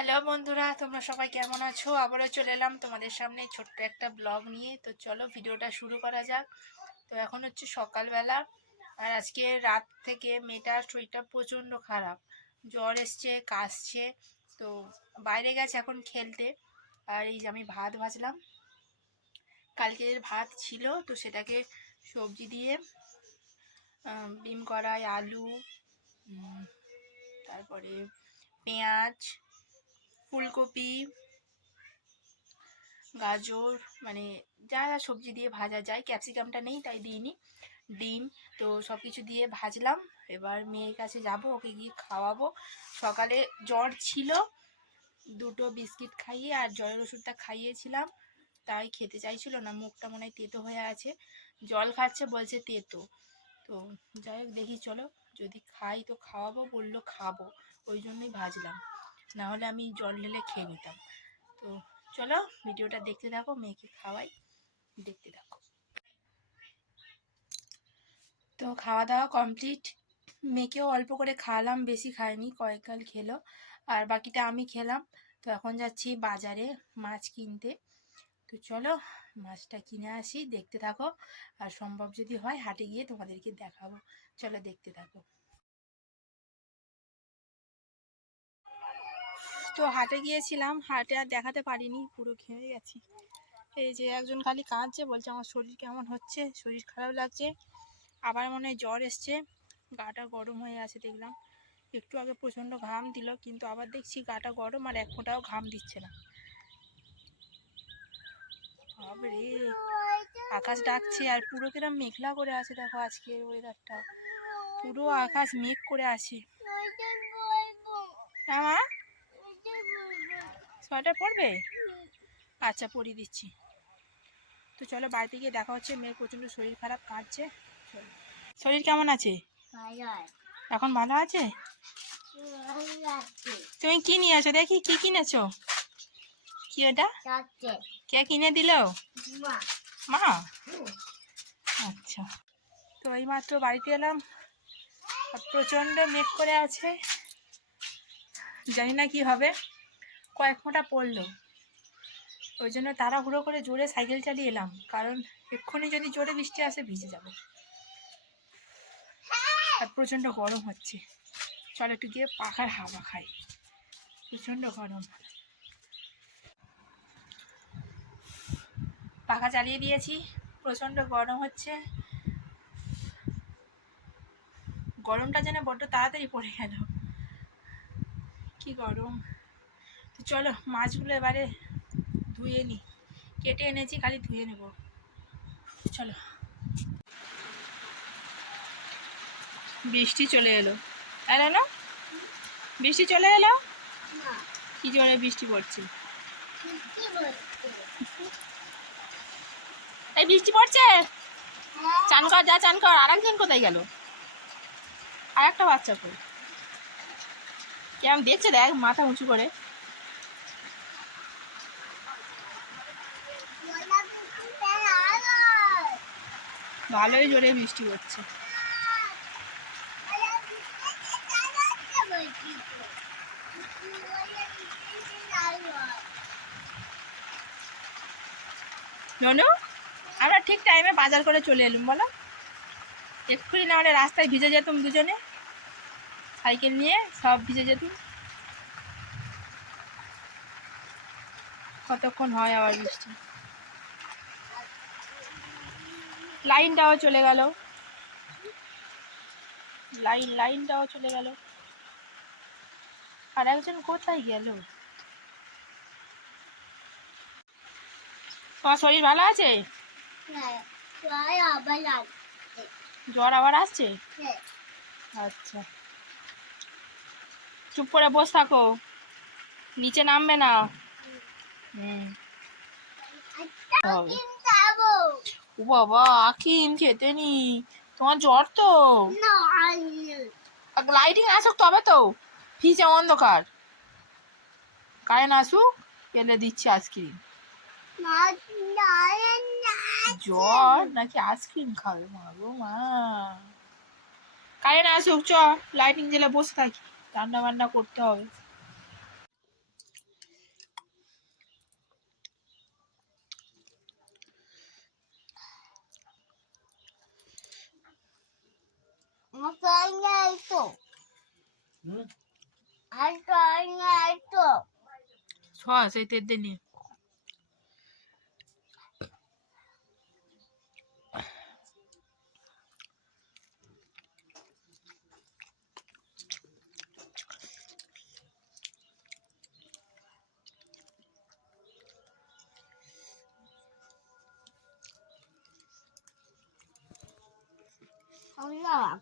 Hello বন্ধুরা, তোমরা সবাই কেমন আছো? আবারও চলে এলাম তোমাদের সামনে ছোট্ট একটা ব্লগ নিয়ে। তো চলো ভিডিওটা শুরু করা যাক। তো এখন হচ্ছে সকালবেলা, আর আজকে রাত থেকে মেয়েটার শরীরটা প্রচণ্ড খারাপ, জ্বর এসছে, কাশছে। তো বাইরে গেছে এখন খেলতে। আর এই যে আমি ভাত ভাজলাম, কালকের ভাত ছিল, তো সেটাকে সবজি দিয়ে ডিম কড়াই, আলু, তারপরে পেঁয়াজ, ফুলকপি, গাজর, মানে যা যা সবজি দিয়ে ভাজা যায়, ক্যাপসিকামটা নেই তাই দিইনি, ডিম, তো সব কিছু দিয়ে ভাজলাম। এবার মেয়ের কাছে যাব, ওকে গিয়ে খাওয়াবো। সকালে জ্বর ছিল, দুটো বিস্কিট খাইয়ে আর জ্বরের ওষুধটা খাইয়েছিলাম, তাই খেতে চাইছিল না, মুখটা মনে হয় তেতো হয়ে আছে, জল খাচ্ছে, বলছে তেতো। তো যাই হোক, দেখি চলো, যদি খাই তো খাওয়াবো, বললো খাবো, ওই জন্যই ভাজলাম, না হলে আমি জল ঢেলে খেয়ে নিতাম। তো চলো ভিডিওটা দেখতে থাকো, মেয়েকে খাওয়াই, দেখতে থাকো। তো খাওয়া দাওয়া কমপ্লিট, মেয়েকেও অল্প করে খাওয়ালাম, বেশি খায়নি, কয়েক গাল খেলো, আর বাকিটা আমি খেলাম। তো এখন যাচ্ছি বাজারে মাছ কিনতে। তো চলো মাছটা কিনে আসি, দেখতে থাকো, আর সম্ভব যদি হয় হাটে গিয়ে তোমাদেরকে দেখাবো। চলো দেখতে থাকো। তো হাটে গিয়েছিলাম, হাটে আর দেখাতে পারিনি, পুরো ঘেমে গেছি। এই যে একজন খালি কাঁদছে, বলছে আমার শরীর কেমন হচ্ছে, শরীর খারাপ লাগছে, আবার মনে হয় জ্বর এসছে, গাটা গরম হয়ে আছে দেখলাম। একটু আগে প্রচণ্ড ঘাম দিল, কিন্তু আবার দেখছি গাটা গরম আর এক ফোঁটাও ঘাম দিচ্ছে না। বাবরে, আকাশ ডাকছে, আর পুরো কিরম মেঘলা করে আছে, দেখো আজকের ওয়েদারটা, পুরো আকাশ মেঘ করে আছে। হ্যাঁ মা, সোয়েটার পরবে? আচ্ছা পরিয়ে দিচ্ছি। তো চলো বাড়িতে গিয়ে দেখা হচ্ছে, মেয়ের প্রচণ্ড শরীর খারাপ, কাঁদছে। চলো, শরীর কেমন আছে এখন? ভালো আছে? তুমি কি নিয়েছো দেখি, কি কিনেছো? কি ওটা? কে কিনে দিল? মা। আচ্ছা, তো এইমাত্র বাড়িতে এলাম, প্রচণ্ড মেঘ করে আছে, জানি না কি হবে, কয়েক ফোঁটা পড়লো, ওই জন্য তাড়াহুড়ো করে জোরে সাইকেল চালিয়ে এলাম, কারণ এক্ষুনি যদি জোরে বৃষ্টি আসে ভিজে যাব, আর প্রচণ্ড গরম হচ্ছে। চলো একটু গিয়ে পাখার হাওয়া খাই, প্রচণ্ড গরম। পাখা চালিয়ে দিয়েছি, প্রচণ্ড গরম হচ্ছে, গরমটা যেন বড্ড তাড়াতাড়ি পড়ে গেল, কি গরম। তো চলো মাছগুলো এবারে ধুয়ে নিই, কেটে এনেছি, খালি ধুয়ে নেব। চলো। বৃষ্টি চলে এলো, তাই না? বৃষ্টি চলে এলো, কি জোরে বৃষ্টি পড়ছে, এই বৃষ্টি পড়ছে, চান কর, যা চান কর। আর একজন কোথায় গেল? আর একটা বাচ্চা কই? কেমন দেখছে, দেখ মাথা উঁচু করে। ভালোই জোরে বৃষ্টি পড়ছে। ননু, আমরা ঠিক টাইমে বাজার করে চলে এলুম, বলো, এক্ষুনি না হলে রাস্তায় ভিজে যেতুম দুজনে, সাইকেল নিয়ে সব ভিজে যেতুম। কতক্ষণ হয় আবার বৃষ্টি, লাইনটাও চলে গেল, লাইনটাও চলে গেল, আর একজন কোথায় গেল? তোমার শরীর ভালো আছে? জ্বর আবার আসছে? আচ্ছা, চুপ করে বসে থাকো, নিচে নামবে না। ও বাবা, আকিম খেতে নি, তোমার জ্বর তো, লাইটিং আসুক তবে তো, ফিজে অন্ধকার, কারেন্ট আসুক, এলে দিচ্ছি আইসক্রিম। জ্বর নাকি আইসক্রিম খাবে? মা গো মা, কারেন্ট আসুক, চ লাইটিং জ্বেলে বসে থাকি, রান্না বান্না করতে হবে। সস এই তেল দিয়ে নিয়ে Allah